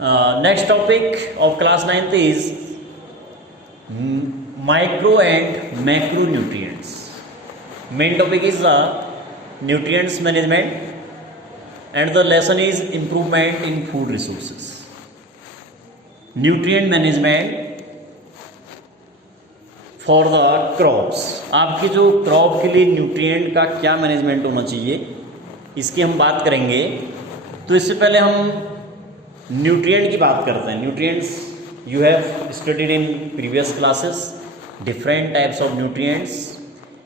Next topic of class 9th is micro and macronutrients. Main topic is the nutrients management and the lesson is improvement in food resources. Nutrient management for the crops. आपके जो crop के लिए nutrient का क्या management होना चाहिए इसकी हम बात करेंगे। तो इससे पहले हम न्यूट्रिएंट की बात करते हैं। Nutrients you have studied in previous classes different types of nutrients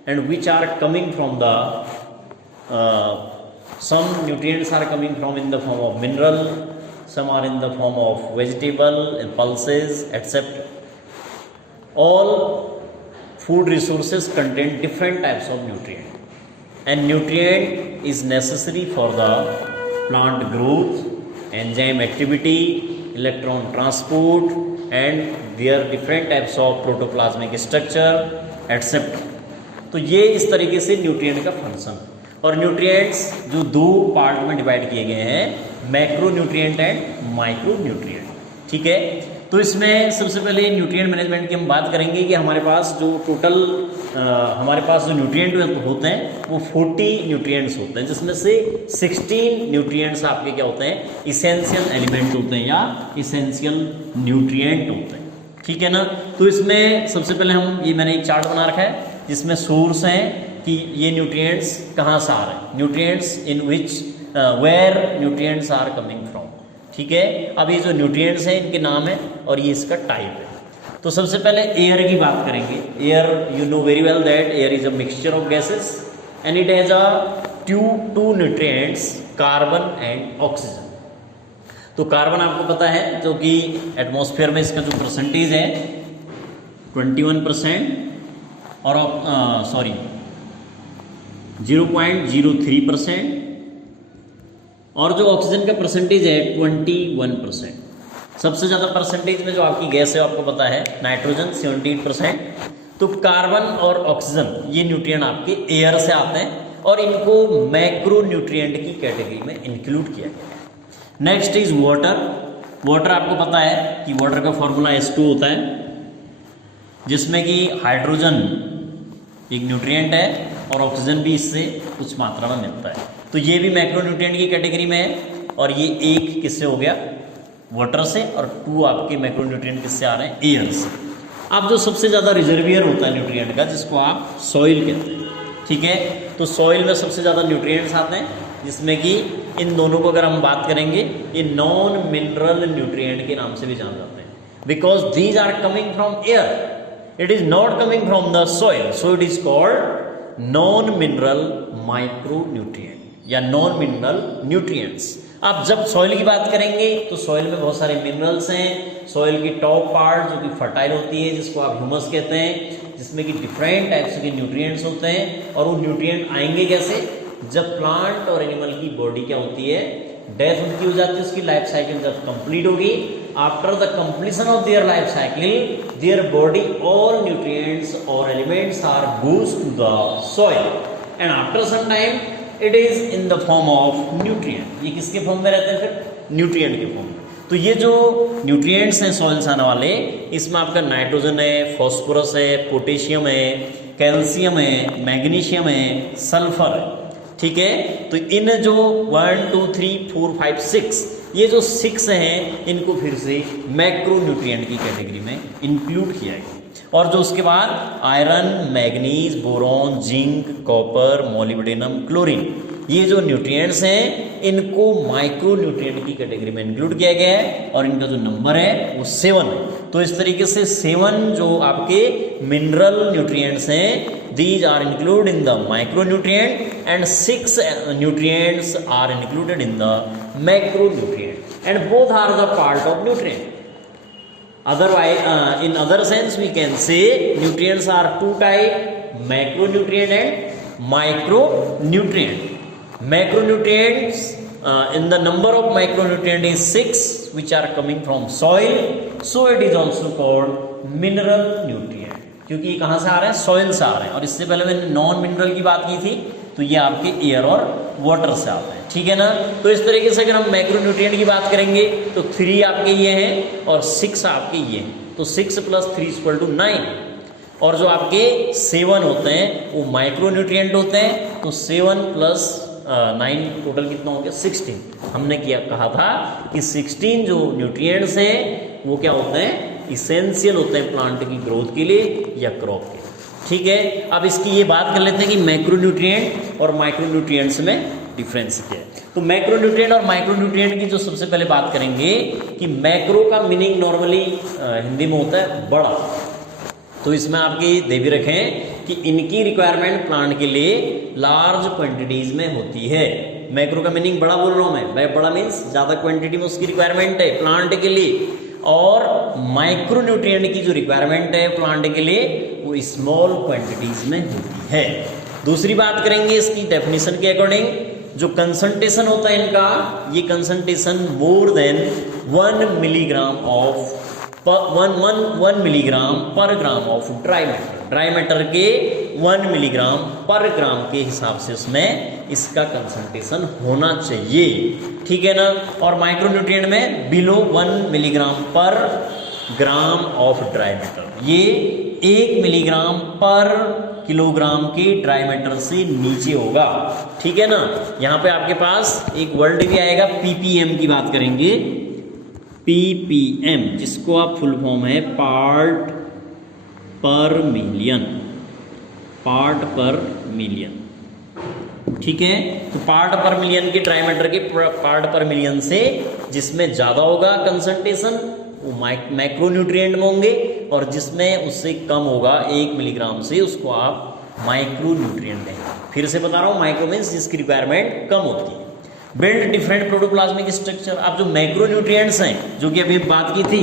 and which are coming from the some nutrients are coming from in the form of mineral, some are in the form of vegetable and pulses, etc. All food resources contain different types of nutrient, and nutrient is necessary for the plant growth, enzyme activity, electron transport, and their different types of protoplasmic structure, etc. तो ये इस तरीके से nutrient का function. और nutrients जो दो part में डिवाइड किए गए हैं, macro nutrient and micro nutrient. ठीक है, तो इसमें सबसे पहले न्यूट्रिएंट मैनेजमेंट की हम बात करेंगे कि हमारे पास जो टोटल हमारे पास जो न्यूट्रिएंट होते हैं वो 40 न्यूट्रिएंट्स होते हैं, जिसमें से 16 न्यूट्रिएंट्स आपके क्या होते हैं, इसेंशियल एलिमेंट होते हैं या इसेंशियल न्यूट्रिएंट होते हैं। ठीक है ना। तो इसमें सबसे पहले हम ये मैंने एक चार्ट बना रखा है जिसमें सोर्स हैं कि ये न्यूट्रिएंट्स कहाँ से आ रहे हैं, nutrients in which were nutrients are coming from. ठीक है, अब ये जो न्यूट्रिएंट्स हैं इनके नाम है और ये इसका टाइप है। तो सबसे पहले एयर की बात करेंगे। Air, you know very well that air is a mixture of gases and it has a two nutrients, carbon and oxygen. तो कार्बन आपको पता है जो कि एटमॉस्फेयर में इसका जो परसेंटेज है 21% और 0.03%, और जो ऑक्सीजन का परसेंटेज है 21%। सबसे ज़्यादा परसेंटेज में जो आपकी गैस है आपको पता है नाइट्रोजन 78%। तो कार्बन और ऑक्सीजन ये न्यूट्रिएंट आपके एयर से आते हैं और इनको मैक्रो न्यूट्रिएंट की कैटेगरी में इंक्लूड किया गया है। Next is water. वाटर आपको पता है कि वाटर का फॉर्मूला H2 होता है, जिसमें कि हाइड्रोजन एक न्यूट्रिएंट है और ऑक्सीजन भी इससे कुछ मात्रा में मिलता है। तो ये भी मैक्रो न्यूट्रिएंट की कैटेगरी में है। और ये एक किससे हो गया, वाटर से, और 2 आपके मैक्रो न्यूट्रिएंट किससे आ रहे हैं, एयर से। अब जो सबसे ज़्यादा रिजर्वियर होता है न्यूट्रिएंट का, जिसको आप सॉइल कहते हैं। ठीक है, तो सॉइल में सबसे ज़्यादा न्यूट्रिएंट्स आते हैं, जिसमें कि इन दोनों को अगर हम बात करेंगे ये नॉन मिनरल न्यूट्रिएंट के नाम से भी जाने जाते हैं, because these are coming from air, it is not coming from the soil, so it is called non mineral micronutrient या non mineral nutrients। अब जब सॉइल की बात करेंगे तो सॉइल में बहुत सारे मिनरल्स हैं। सॉइल की टॉप पार्ट जो कि फर्टाइल होती है, जिसको आप ह्यूमस कहते हैं, जिसमें कि डिफरेंट टाइप्स के न्यूट्रिएंट्स होते हैं। और वो न्यूट्रिएंट आएंगे कैसे, जब प्लांट और एनिमल की बॉडी क्या होती है, डेथ उनकी हो जाती है, उसकी लाइफ साइकिल जब कंप्लीट होगी, after the completion of their life cycle their body all nutrients और elements are goes to the soil and after some time it is in the form of nutrient. ये किसके form में रहते हैं, फिर nutrient के form में। तो ये जो न्यूट्रिएंट्स हैं सॉइल से आने वाले, इसमें आपका नाइट्रोजन है, फॉस्फोरस है, पोटेशियम है, कैल्शियम है, मैग्नीशियम है, सल्फर है। ठीक है, तो इन जो 1 2 3 4 5 6 ये जो 6 हैं, इनको फिर से मैक्रो न्यूट्रिएंट की कैटेगरी में इंक्लूड किया गया। और जो उसके बाद iron, manganese, boron, zinc, copper, molybdenum, chlorine, ये जो न्यूट्रिएंट्स हैं इनको माइक्रो न्यूट्रिएंट की कैटेगरी में इंक्लूड किया गया है और इनका जो नंबर है वो 7 है। तो इस तरीके से 7 जो आपके मिनरल न्यूट्रिएंट्स हैं, these are included in the micronutrient and 6 nutrients are included in the macronutrient, and both are the part of nutrient. Otherwise, in other sense we can say nutrients are 2 type, macronutrient and micronutrient. Macronutrients, in the number of macronutrient is 6, which are coming from soil, so it is also called mineral nutrient, क्योंकि ये कहाँ से आ रहे हैं, soil से आ रहे हैं। और इससे पहले मैंने नॉन मिनरल की बात की थी तो ये आपके एयर और वाटर से आता है, ठीक है ना। तो इस तरीके से अगर हम मैक्रोन्यूट्रिएंट की बात करेंगे तो 3 आपके ये हैं और 6 आपके ये हैं, तो 6 + 3 = 9। और जो आपके 7 होते हैं वो माइक्रोन्यूट्रिएंट होते हैं, तो 7 + 9 टोटल कितना हो गया 16। हमने कहा था कि 16 जो न्यूट्रिएंट्स हैं वो क्या होते हैं, इसेंशियल होते हैं प्लांट की ग्रोथ के लिए या क्रॉप के लिए, ठीक है। अब इसकी ये बात कर लेते हैं कि मैक्रोन्यूट्रिएंट और माइक्रोन्यूट्रिएंट्स में डिफरेंस क्या है। तो मैक्रोन्यूट्रिएंट और माइक्रोन्यूट्रिएंट की जो सबसे पहले बात करेंगे कि मैक्रो का मीनिंग नॉर्मली हिंदी में होता है बड़ा, तो इसमें आपके दे भी रखें कि इनकी रिक्वायरमेंट प्लांट के लिए लार्ज क्वांटिटीज में होती है। मैक्रो का मीनिंग बड़ा बोल रहा हूं मैं, बड़ा मीन्स ज्यादा क्वांटिटी में उसकी रिक्वायरमेंट है प्लांट के लिए, और माइक्रोन्यूट्रिएंट की जो रिक्वायरमेंट है प्लांट के लिए वो स्मॉल क्वांटिटीज में होती है। दूसरी बात करेंगे इसकी डेफिनेशन के अकॉर्डिंग, जो कंसंट्रेशन होता है इनका, ये कंसंट्रेशन मोर देन 1 मिलीग्राम पर ग्राम ऑफ ड्राई मैटर के 1 मिलीग्राम पर ग्राम के हिसाब से उसमें इसका कंसंट्रेशन होना चाहिए, ठीक है ना। और माइक्रोन्यूट्रिएंट में बिलो 1 मिलीग्राम पर ग्राम ऑफ ड्राई मैटर, ये 1 मिलीग्राम पर किलोग्राम के ड्राई मैटर से नीचे होगा, ठीक है ना। यहाँ पे आपके पास एक वर्ड भी आएगा, पीपीएम की बात करेंगे, पीपीएम, जिसको आप फुल फॉर्म है पार्ट पर मिलियन, ठीक है। तो पार्ट पर मिलियन के ड्राई मैटर के पार्ट पर मिलियन से जिसमें ज़्यादा होगा कंसंट्रेशन वो मैक्रोन्यूट्रिएंट में होंगे, और जिसमें उससे कम होगा 1 मिलीग्राम से उसको आप माइक्रोन्यूट्रिएंट देंगे। फिर से बता रहा हूँ, माइक्रो मीन्स जिसकी रिक्वायरमेंट कम होती है। बिल्ड डिफरेंट प्रोटोप्लाज्मिक स्ट्रक्चर, अब जो मैक्रोन्यूट्रिएंट्स हैं जो कि अभी बात की थी,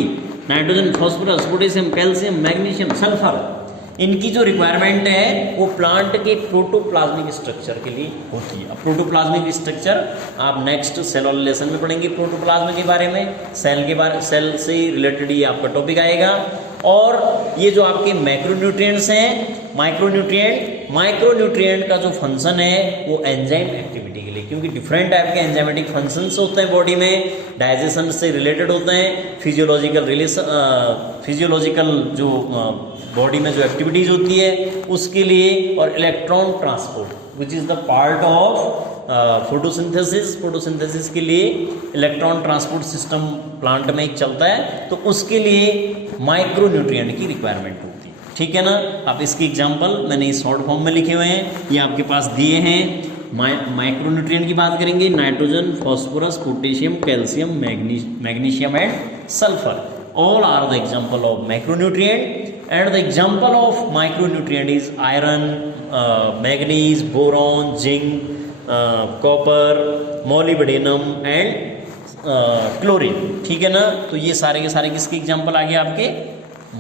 nitrogen, phosphorus, potassium, calcium, magnesium, sulphur, इनकी जो रिक्वायरमेंट है वो प्लांट के प्रोटोप्लाज्मिक स्ट्रक्चर के लिए होती है। अब प्रोटोप्लाज्मिक स्ट्रक्चर आप नेक्स्ट सेल वाले लेसन में पढ़ेंगे, प्रोटोप्लाज्म के बारे में, सेल से रिलेटेड ये आपका टॉपिक आएगा। और ये जो आपके मैक्रोन्यूट्रिएंट्स हैं, माइक्रोन्यूट्रिएंट का जो फंक्शन है वो एंजाइम एक्टिविटी के लिए, क्योंकि डिफरेंट टाइप के एंजाइमेटिक फंक्शंस होते हैं बॉडी में, डाइजेशन से रिलेटेड होते हैं, फिजियोलॉजिकल जो बॉडी में जो एक्टिविटीज होती है उसके लिए, और electron transport which is the part of photosynthesis के लिए इलेक्ट्रॉन ट्रांसपोर्ट सिस्टम प्लांट में एक चलता है, तो उसके लिए माइक्रोन्यूट्रिएंट की रिक्वायरमेंट होती है, ठीक है ना। आप इसकी एग्जांपल मैंने शॉर्ट फॉर्म में लिखे हुए हैं, ये आपके पास दिए हैं। माइक्रोन्यूट्रिएंट की बात करेंगे, nitrogen, phosphorus, potassium, calcium, magnesium and sulphur, all are the example of macronutrient, and the example of micronutrient is iron, manganese, boron, zinc, copper, molybdenum and chlorine, ठीक है ना। तो ये सारे के सारे किसके एग्जाम्पल आ गए आपके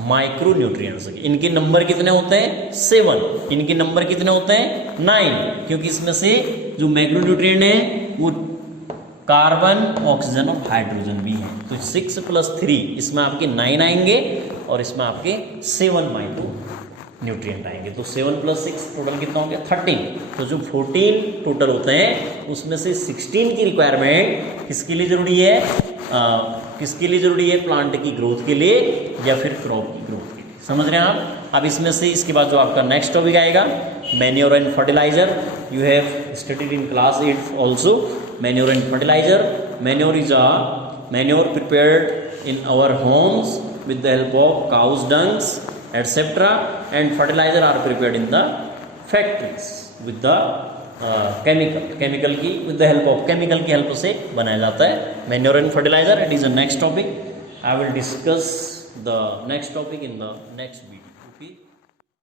माइक्रोन्यूट्रिएंट्स के। इनके नंबर कितने होते हैं 7, इनके नंबर कितने होते हैं 9, क्योंकि इसमें से जो मैक्रोन्यूट्रिएंट है वो कार्बन, ऑक्सीजन और हाइड्रोजन भी हैं। तो 6 + 3 इसमें आपके 9 आएंगे और इसमें आपके 7 माइक्रोन्यूट्रिएंट आएंगे। तो 7 + 6 टोटल कितना हो गया 13। तो जो 14 टोटल होते हैं उसमें से 16 की रिक्वायरमेंट किसके लिए ज़रूरी है, प्लांट की ग्रोथ के लिए या फिर क्रॉप की ग्रोथ के लिए, समझ रहे हैं आप। अब इसमें से इसके बाद जो आपका नेक्स्ट टॉपिक आएगा manure and fertilizer, you have studied in class 8 also. Manure and fertilizer. Manure is a manure prepared in our homes with the help of cows' dungs, etc. And fertilizer are prepared in the factories with the chemical की with the help of chemical की help से बनाया जाता है manure and fertilizer. It is a next topic. I will discuss the next topic in the next video.